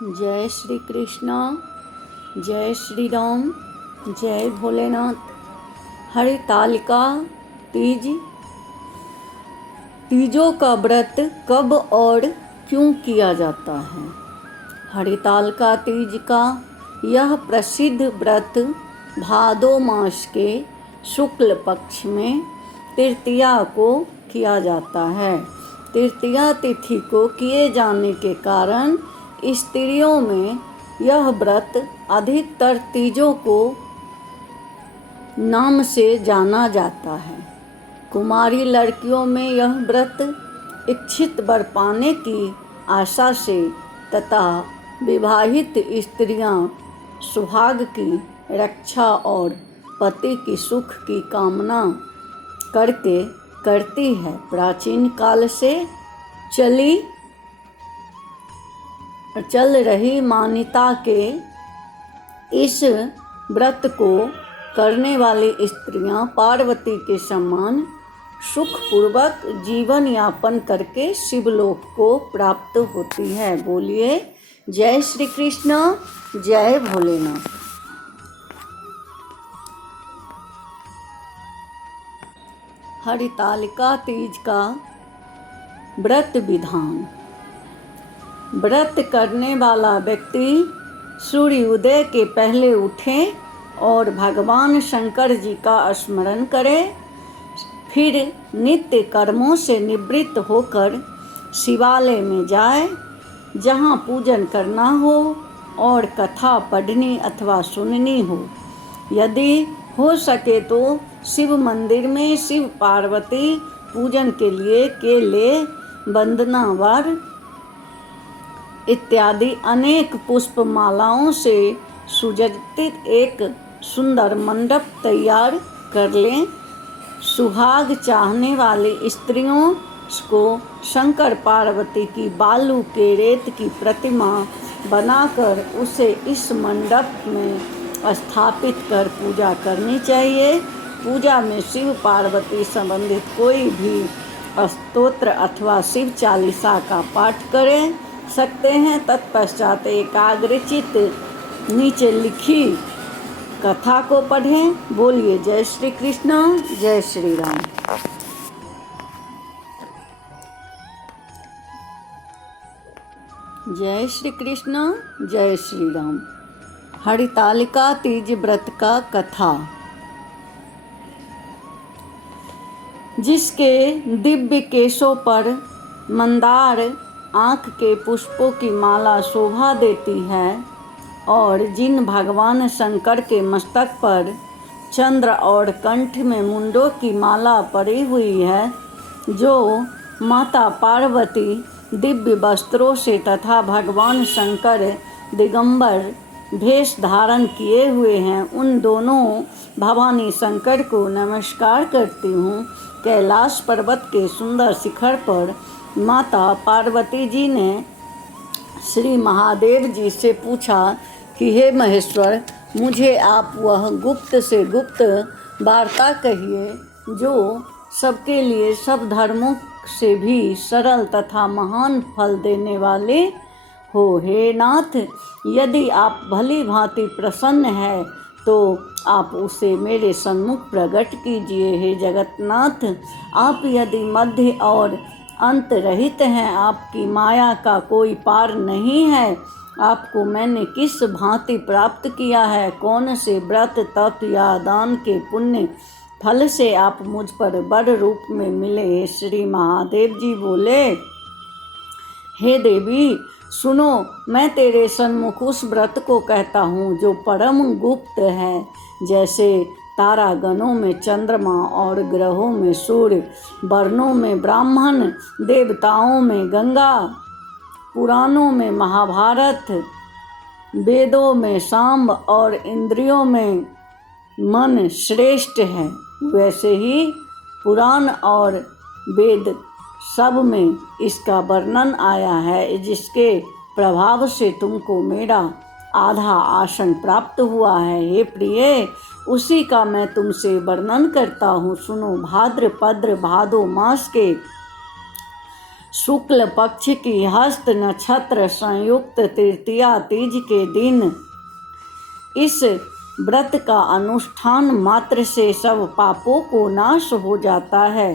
जय श्री कृष्ण, जय श्री राम, जय भोलेनाथ। हरितालिका तीज। तीजों का व्रत कब और क्यों किया जाता है? हरितालिका तीज का यह प्रसिद्ध व्रत भादो मास के शुक्ल पक्ष में तृतीया को किया जाता है। तृतीया तिथि को किए जाने के कारण स्त्रियों में यह व्रत अधिकतर तीजों को नाम से जाना जाता है। कुमारी लड़कियों में यह व्रत इच्छित वर पाने की आशा से तथा विवाहित स्त्रियां सुहाग की रक्षा और पति की सुख की कामना करके करती है। प्राचीन काल से चल रही मान्यता के इस व्रत को करने वाली स्त्रियां पार्वती के समान सुखपूर्वक जीवन यापन करके शिवलोक को प्राप्त होती है। बोलिए जय श्री कृष्ण, जय भोलेनाथ। हरितालिका तीज का व्रत विधान। व्रत करने वाला व्यक्ति सूर्य उदय के पहले उठे और भगवान शंकर जी का स्मरण करे, फिर नित्य कर्मों से निवृत्त होकर शिवालय में जाए, जहाँ पूजन करना हो और कथा पढ़नी अथवा सुननी हो। यदि हो सके तो शिव मंदिर में शिव पार्वती पूजन के लिए केले, वंदना वर इत्यादि अनेक पुष्प मालाओं से सुसज्जित एक सुंदर मंडप तैयार कर लें। सुहाग चाहने वाली स्त्रियों को शंकर पार्वती की बालू के रेत की प्रतिमा बनाकर उसे इस मंडप में स्थापित कर पूजा करनी चाहिए। पूजा में शिव पार्वती संबंधित कोई भी स्तोत्र अथवा शिव चालीसा का पाठ करें सकते हैं। तत्पश्चात एकाग्रचित नीचे लिखी कथा को पढ़ें। बोलिए जय श्री कृष्ण, जय श्री राम। जय श्री कृष्ण, जय श्री राम। हरितालिका तीज व्रत का कथा। जिसके दिव्य केशों पर मंदार आँख के पुष्पों की माला शोभा देती है और जिन भगवान शंकर के मस्तक पर चंद्र और कंठ में मुंडों की माला पड़ी हुई है, जो माता पार्वती दिव्य वस्त्रों से तथा भगवान शंकर दिगंबर भेष धारण किए हुए हैं, उन दोनों भवानी शंकर को नमस्कार करती हूँ। कैलाश पर्वत के सुंदर शिखर पर माता पार्वती जी ने श्री महादेव जी से पूछा कि हे महेश्वर, मुझे आप वह गुप्त से गुप्त वार्ता कहिए जो सबके लिए सब धर्मों से भी सरल तथा महान फल देने वाले हो। हे नाथ, यदि आप भली भांति प्रसन्न हैं तो आप उसे मेरे सन्मुख प्रकट कीजिए। हे जगन्नाथ, आप यदि मध्य और अंत रहित हैं, आपकी माया का कोई पार नहीं है। आपको मैंने किस भांति प्राप्त किया है? कौन से व्रत, तप या दान के पुण्य फल से आप मुझ पर वर रूप में मिले? श्री महादेव जी बोले, हे देवी सुनो, मैं तेरे सन्मुख उस व्रत को कहता हूँ जो परम गुप्त है। जैसे तारागणों में चंद्रमा और ग्रहों में सूर्य, वर्णों में ब्राह्मण, देवताओं में गंगा, पुराणों में महाभारत, वेदों में साम और इंद्रियों में मन श्रेष्ठ है, वैसे ही पुराण और वेद सब में इसका वर्णन आया है, जिसके प्रभाव से तुमको मेरा आधा आसन प्राप्त हुआ है। हे प्रिय, उसी का मैं तुमसे वर्णन करता हूँ। सुनो, भाद्रपद भादो मास के शुक्ल पक्ष की हस्त नक्षत्र संयुक्त तृतीया तीज के दिन इस व्रत का अनुष्ठान मात्र से सब पापों को नाश हो जाता है।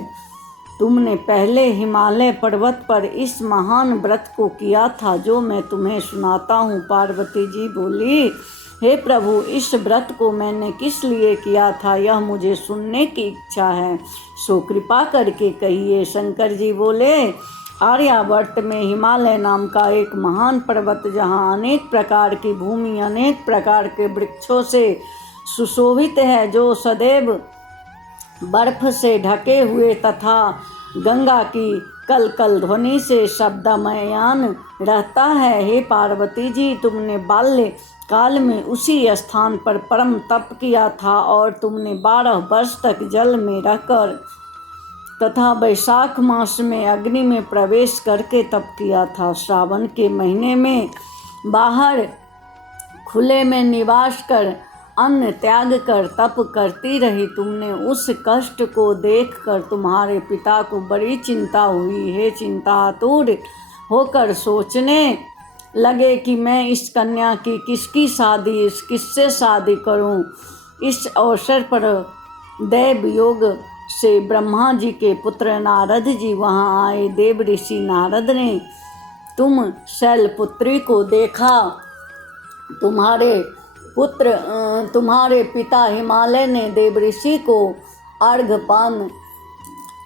तुमने पहले हिमालय पर्वत पर इस महान व्रत को किया था जो मैं तुम्हें सुनाता हूँ। पार्वती जी बोली, हे प्रभु, इस व्रत को मैंने किस लिए किया था यह मुझे सुनने की इच्छा है, सो कृपा करके कहिए। शंकर जी बोले, आर्यावर्त में हिमालय नाम का एक महान पर्वत, जहाँ अनेक प्रकार की भूमि अनेक प्रकार के वृक्षों से सुशोभित है, जो सदैव बर्फ से ढके हुए तथा गंगा की कल कल ध्वनि से शब्दमयान रहता है। हे पार्वती जी, तुमने बाल्य काल में उसी स्थान पर परम तप किया था और तुमने 12 वर्ष तक जल में रहकर तथा वैशाख मास में अग्नि में प्रवेश करके तप किया था। श्रावण के महीने में बाहर खुले में निवास कर अन्न त्याग कर तप करती रही। तुमने उस कष्ट को देखकर तुम्हारे पिता को बड़ी चिंता हुई। हे चिंतातुर होकर सोचने लगे कि मैं इस कन्या की किससे शादी करूं। इस अवसर पर देव योग से ब्रह्मा जी के पुत्र नारद जी वहां आए। देव ऋषि नारद ने तुम शैलपुत्री को देखा। तुम्हारे पिता हिमालय ने देव ऋषि को अर्घपान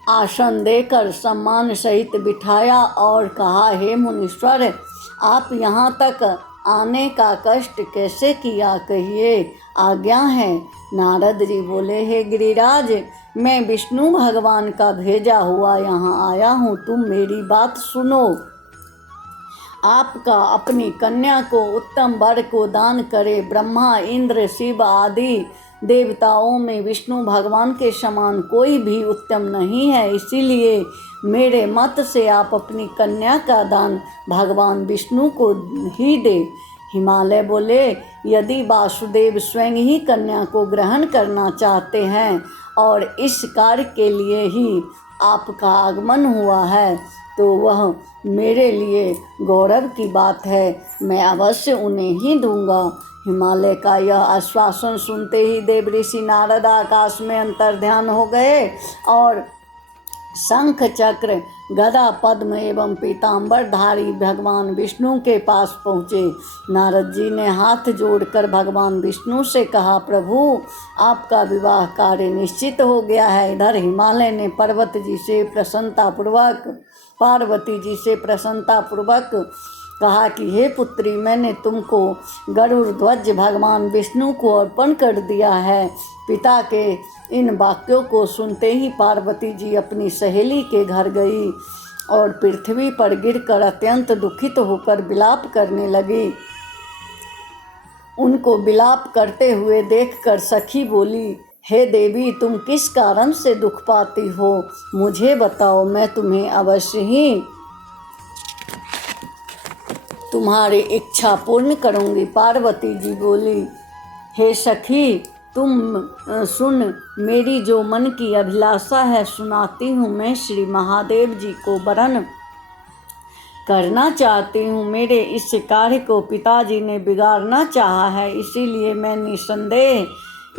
आसन देकर सम्मान सहित बिठाया और कहा, हे मुनीश्वर, आप यहाँ तक आने का कष्ट कैसे किया, कहिए, आज्ञा है। नारद जी बोले, हे गिरिराज, मैं विष्णु भगवान का भेजा हुआ यहाँ आया हूँ, तुम मेरी बात सुनो। आपका अपनी कन्या को उत्तम वर को दान करे। ब्रह्मा, इंद्र, शिव आदि देवताओं में विष्णु भगवान के समान कोई भी उत्तम नहीं है, इसीलिए मेरे मत से आप अपनी कन्या का दान भगवान विष्णु को ही दे। हिमालय बोले, यदि वासुदेव स्वयं ही कन्या को ग्रहण करना चाहते हैं और इस कार्य के लिए ही आपका आगमन हुआ है, तो वह मेरे लिए गौरव की बात है, मैं अवश्य उन्हें ही दूंगा। हिमालय का यह आश्वासन सुनते ही देव ऋषि नारद आकाश में अंतर्ध्यान हो गए और शंख चक्र गदा पद्म एवं पीताम्बरधारी भगवान विष्णु के पास पहुँचे। नारद जी ने हाथ जोड़कर भगवान विष्णु से कहा, प्रभु, आपका विवाह कार्य निश्चित हो गया है। इधर हिमालय ने पार्वती जी से प्रसन्नतापूर्वक कहा कि हे पुत्री, मैंने तुमको गरुड़ ध्वज भगवान विष्णु को अर्पण कर दिया है। पिता के इन वाक्यों को सुनते ही पार्वती जी अपनी सहेली के घर गई और पृथ्वी पर गिरकर अत्यंत दुखित होकर विलाप करने लगी। उनको विलाप करते हुए देखकर सखी बोली, हे देवी, तुम किस कारण से दुख पाती हो, मुझे बताओ, मैं तुम्हें अवश्य ही तुम्हारी इच्छा पूर्ण करूंगी। पार्वती जी बोली, हे सखी, तुम सुन, मेरी जो मन की अभिलाषा है सुनाती हूँ। मैं श्री महादेव जी को वरण करना चाहती हूँ। मेरे इस कार्य को पिताजी ने बिगाड़ना चाहा है, इसीलिए मैं निसंदेह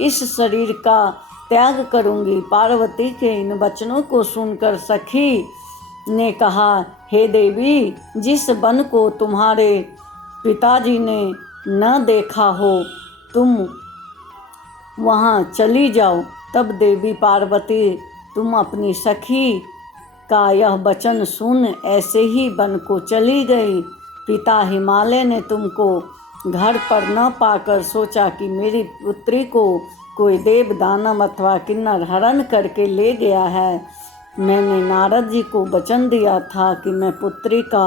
इस शरीर का त्याग करूँगी। पार्वती के इन वचनों को सुनकर सखी ने कहा, हे देवी, जिस वन को तुम्हारे पिताजी ने न देखा हो, तुम वहाँ चली जाओ। तब देवी पार्वती, तुम अपनी सखी का यह वचन सुन ऐसे ही वन को चली गई। पिता हिमालय ने तुमको घर पर न पाकर सोचा कि मेरी पुत्री को कोई देव दानव अथवा किन्नर हरण करके ले गया है। मैंने नारद जी को वचन दिया था कि मैं पुत्री का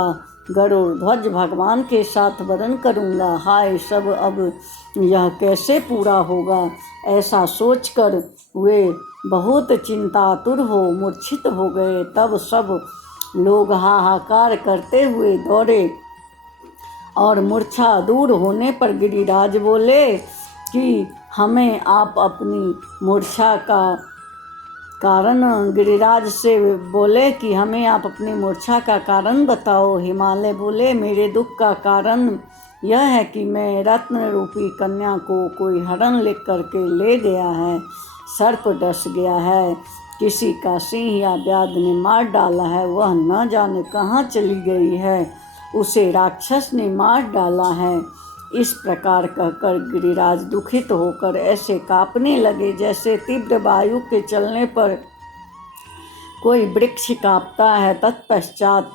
गरुड़ ध्वज भगवान के साथ वरण करूँगा। हाय सब, अब यह कैसे पूरा होगा। ऐसा सोचकर वे बहुत चिंतातुर हो मूर्छित हो गए। तब सब लोग हाहाकार करते हुए दौड़े और मूर्छा दूर होने पर गिरिराज बोले कि हमें आप अपनी मूर्छा कारण गिरिराज से बोले कि हमें आप अपनी मूर्छा का कारण बताओ। हिमालय बोले, मेरे दुख का कारण यह है कि मैं रत्न रूपी कन्या को कोई हरण ले करके ले गया है, सर्प डस गया है, किसी का सिंह या व्याध ने मार डाला है, वह न जाने कहाँ चली गई है, उसे राक्षस ने मार डाला है। इस प्रकार कहकर गिरिराज दुखित होकर ऐसे कांपने लगे जैसे तीव्र वायु के चलने पर कोई वृक्ष कांपता है। तत्पश्चात,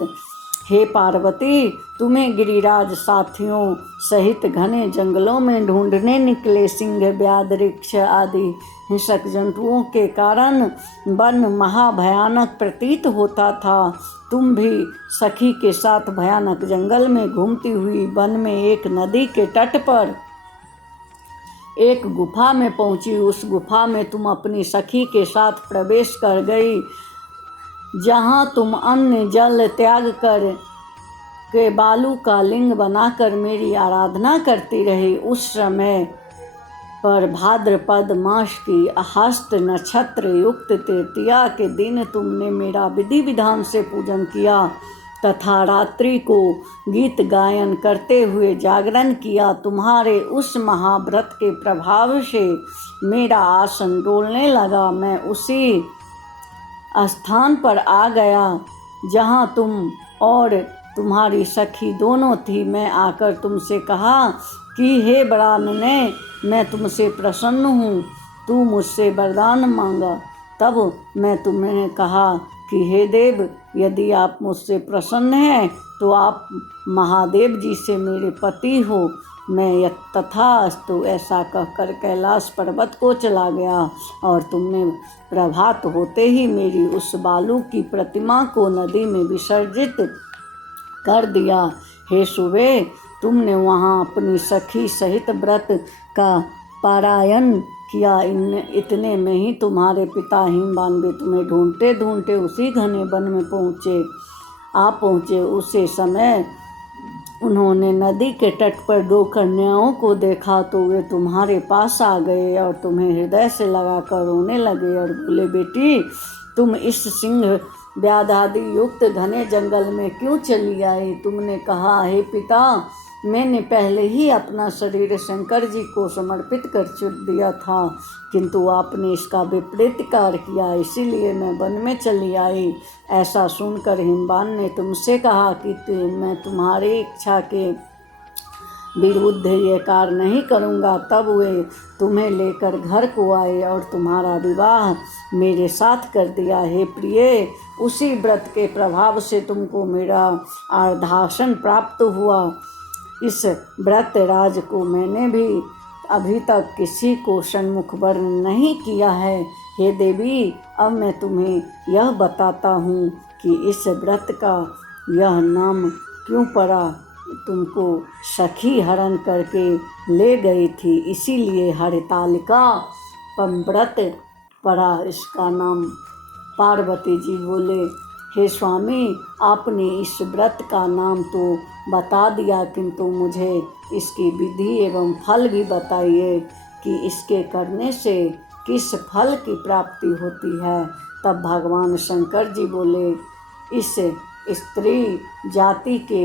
हे पार्वती, तुम्हें गिरिराज साथियों सहित घने जंगलों में ढूंढने निकले सिंह, व्याध, वृक्ष आदि हिंसक जंतुओं के कारण वन महाभयानक प्रतीत होता था। तुम भी सखी के साथ भयानक जंगल में घूमती हुई वन में एक नदी के तट पर एक गुफा में पहुंची। उस गुफा में तुम अपनी सखी के साथ प्रवेश कर गई, जहां तुम अन्न जल त्याग कर के बालू का लिंग बनाकर मेरी आराधना करती रही। उस समय पर भाद्रपद मास की हस्त नक्षत्र युक्त तृतीया के दिन तुमने मेरा विधि विधान से पूजन किया तथा रात्रि को गीत गायन करते हुए जागरण किया। तुम्हारे उस महाव्रत के प्रभाव से मेरा आसन डोलने लगा। मैं उसी स्थान पर आ गया जहाँ तुम और तुम्हारी सखी दोनों थी। मैं आकर तुमसे कहा कि हे ब्राह्मणे, मैं तुमसे प्रसन्न हूँ, तू मुझसे वरदान मांगा। तब मैं तुम्हें कहा कि हे देव, यदि आप मुझसे प्रसन्न हैं तो आप महादेव जी से मेरे पति हो। मैं तथास्तु ऐसा कहकर कैलाश पर्वत को चला गया और तुमने प्रभात होते ही मेरी उस बालू की प्रतिमा को नदी में विसर्जित कर दिया। हे सुबे, तुमने वहाँ अपनी सखी सहित व्रत का पारायण किया। इतने में ही तुम्हारे पिता हिमवान तुम्हें ढूंढते ढूंढते उसी घने वन में पहुँचे। उसी समय उन्होंने नदी के तट पर दो कन्याओं को देखा तो वे तुम्हारे पास आ गए और तुम्हें हृदय से लगाकर रोने लगे और बोले, बेटी, तुम इस सिंह व्याध आदि युक्त घने जंगल में क्यों चली आई? तुमने कहा, हे पिता, मैंने पहले ही अपना शरीर शंकर जी को समर्पित कर दिया था, किंतु आपने इसका विपरीत कार्य किया, इसीलिए मैं वन में चली आई। ऐसा सुनकर हिमवान ने तुमसे कहा कि मैं तुम्हारी इच्छा के विरुद्ध ये कार्य नहीं करूँगा। तब वे तुम्हें लेकर घर को आए और तुम्हारा विवाह मेरे साथ कर दिया। हे प्रिय, उसी व्रत के प्रभाव से तुमको मेरा अर्धासन प्राप्त हुआ। इस व्रत राज को मैंने भी अभी तक किसी को सन्मुख वर्ण नहीं किया है। हे देवी, अब मैं तुम्हें यह बताता हूँ कि इस व्रत का यह नाम क्यों पड़ा। तुमको सखी हरण करके ले गई थी, इसीलिए हरितालिका व्रत पड़ा। इसका नाम पार्वती जी बोले, हे स्वामी, आपने इस व्रत का नाम तो बता दिया, किंतु मुझे इसकी विधि एवं फल भी बताइए कि इसके करने से किस फल की प्राप्ति होती है। तब भगवान शंकर जी बोले, इस स्त्री जाति के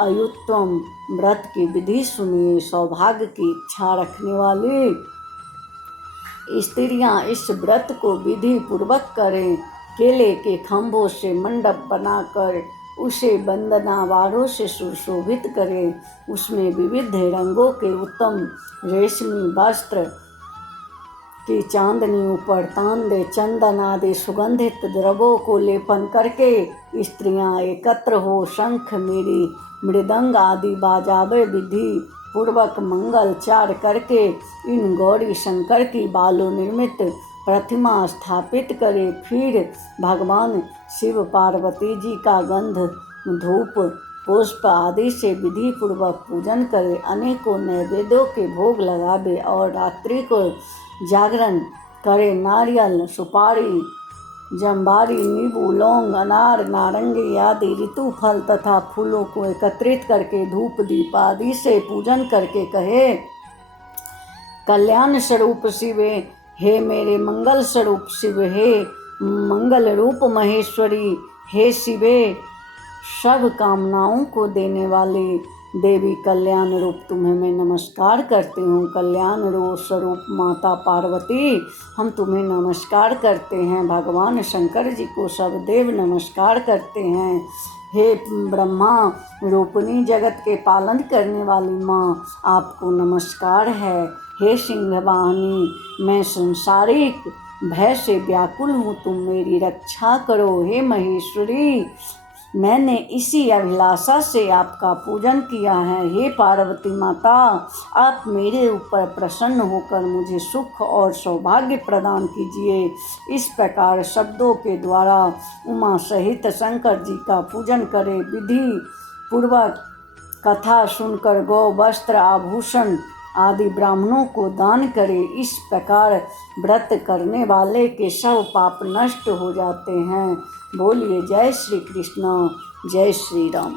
अयुत्तम व्रत की विधि सुनिए। सौभाग्य की इच्छा रखने वाली स्त्रियां इस व्रत को विधि पूर्वक करें। केले के खंभों से मंडप बनाकर उसे बंदनावारों से सुशोभित करें। उसमें विविध रंगों के उत्तम रेशमी वस्त्र की चांदनी ऊपर तान दे, चंदन आदि सुगंधित द्रव्यों को लेपन करके स्त्रियां एकत्र हो शंख, मेरी, मृदंग आदि बाजावे विधि पूर्वक मंगलचार करके इन गौरी शंकर की बालू निर्मित प्रतिमा स्थापित करे। फिर भगवान शिव पार्वती जी का गंध, धूप, पुष्प आदि से विधि पूर्वक पूजन करे। अनेकों नैवेद्यों के भोग लगावे और रात्रि को जागरण करे। नारियल, सुपारी, जम्बारी, नींबू, लौंग, अनार, नारंगी आदि ऋतु फल तथा फूलों को एकत्रित करके धूप दीप आदि से पूजन करके कहे, कल्याण स्वरूप शिव, हे मेरे मंगल स्वरूप शिव, हे मंगल रूप महेश्वरी, हे शिवे, सब कामनाओं को देने वाली देवी कल्याण रूप तुम्हें मैं नमस्कार करती हूँ। कल्याण रूप स्वरूप माता पार्वती, हम तुम्हें नमस्कार करते हैं। भगवान शंकर जी को सब देव नमस्कार करते हैं। हे ब्रह्मा रूपिणी जगत के पालन करने वाली माँ, आपको नमस्कार है। हे सिंहवाहिनी, मैं संसारिक भय से व्याकुल हूँ, तुम मेरी रक्षा करो। हे महेश्वरी, मैंने इसी अभिलाषा से आपका पूजन किया है। हे पार्वती माता, आप मेरे ऊपर प्रसन्न होकर मुझे सुख और सौभाग्य प्रदान कीजिए। इस प्रकार शब्दों के द्वारा उमा सहित शंकर जी का पूजन करें। विधि पूर्वक कथा सुनकर गौ वस्त्र आभूषण आदि ब्राह्मणों को दान करे। इस प्रकार व्रत करने वाले के सब पाप नष्ट हो जाते हैं। बोलिए जय श्री कृष्ण, जय श्री राम।